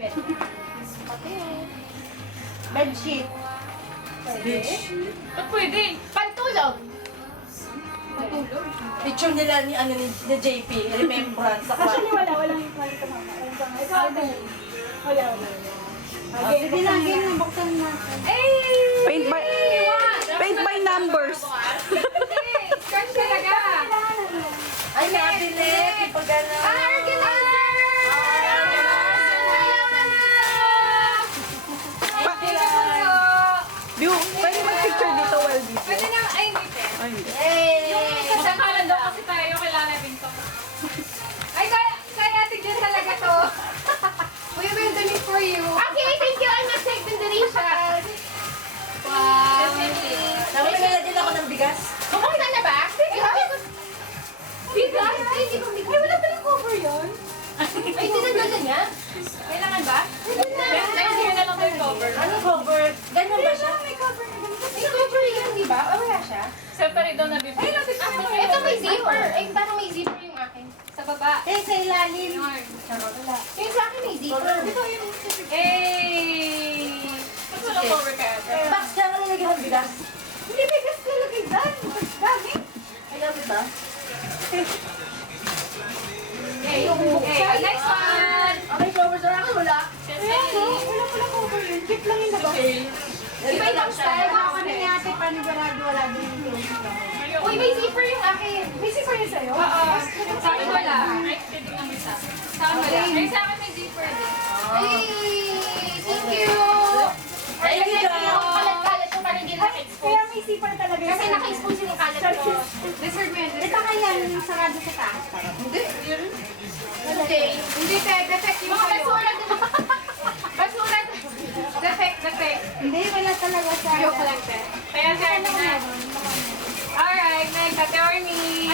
Pwede. Pati oh. Bedsheet. Bedsheet. Ba't pwede? Pantulog. Pantulog? Picture nila ni, ano, ni JP, remembrance sa Actually, walang kwento mama. Walang kwento. Ikaw, wala. Okay, sige na, game na. Buksan natin. Ay! Paint by numbers. Scratch talaga. Ay, cabinet, yung pag-ano. Organizer! View, pwede mag-picture dito while dito. Pwede na, ay, wait eh. Ay, hindi. Kasi akala daw kasi tayo, kailangan natin to. Ay, kaya tignan talaga to. We will do it for you. Okay, thank you. I'm not taking the donation. Wow. Tapos nalagyan ako ng bigas. Kumakita na ba? Bigas? Bigas? Ay, hindi bang bigas? Ay, wala palang cover yun. Ay, tinanggalan niya? Kailangan ba? Next year na lang yung cover. Ano cover? Ganyan ba siya? May cover na ganito. May cover yun, di ba? O, wala siya? Separate daw na bibig. Ay, lapit ako. Ito may zipper. Ay, parang may zipper yung akin. Sa baba. Eh, sa ilalim. Yun. Wala. Yung sa akin may zipper. Ito yung Hey! Ba't wala cover kaya? Box ka nalagyan ng bigas. Hindi, bigas lalagay dyan. Dami. Ay, gamit ba? Hey, next one! Okay, cover sa akin, wala. Wala pala cover yun. Keep lang yun na ba? Iba yung style. Ako na ni ate, panigurado wala din yung closing ako. Uy, may zipper yung akin. May zipper yun sa'yo? Oo. Sa akin wala. Sa akin wala. Ay, sa akin may zipper din. Ay, thank you! Thank you, Ay, Dad. kalat-kalat yung parang hindi Kaya naka-expose. may zipper talaga. Kasi naka-expose yung kalat ko. Deserve mo yun. Ito kaya yung sarado sa taas. Hindi. Okay. Hindi, te. Defect yung sa'yo. Basura. Basura. Defect. Hindi, wala talaga sa... Joke lang, te. Kaya sa akin na. Alright, next. Ate Ormy.